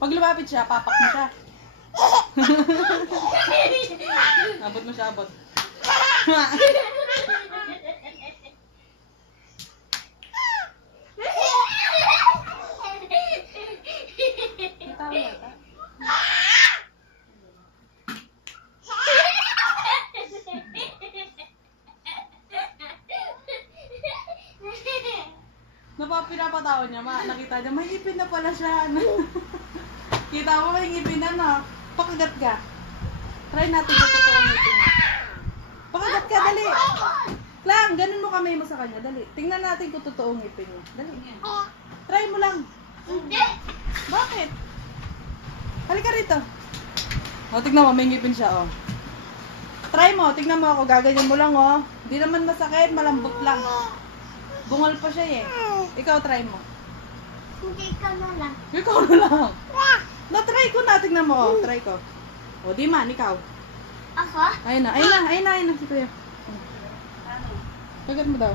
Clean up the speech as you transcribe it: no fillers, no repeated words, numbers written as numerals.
Pag lumapit siya, papak mo siya. Abot mo siya, abot. Tawa yata. Pinapatawa niya, nakita niya, may ngipin na pala siya. Kita mo, may ngipin na, no? Pakagat ka. Try natin yung totoong ngipin niya. Pakagat ka, dali. Lang, ganun mo kamay mo sa kanya, dali. Tingnan natin kung totoong ngipin niya. Dali. Try mo lang. Hindi. Bakit? Halika rito. O, tignan mo, may ngipin siya, o. Try mo, tignan mo ako, gaganyan mo lang, o. Hindi naman masakit, malambot lang. Bungal pa siya, eh. Ikaw, try mo. Hindi ka na lang. Ikaw na lang. Na-try ko na, tignan mo, o. Try ko. O, di man, ikaw. Ako? Ayun na, ayun na, ayun na, ayun na, si Kuya. Kagat mo daw.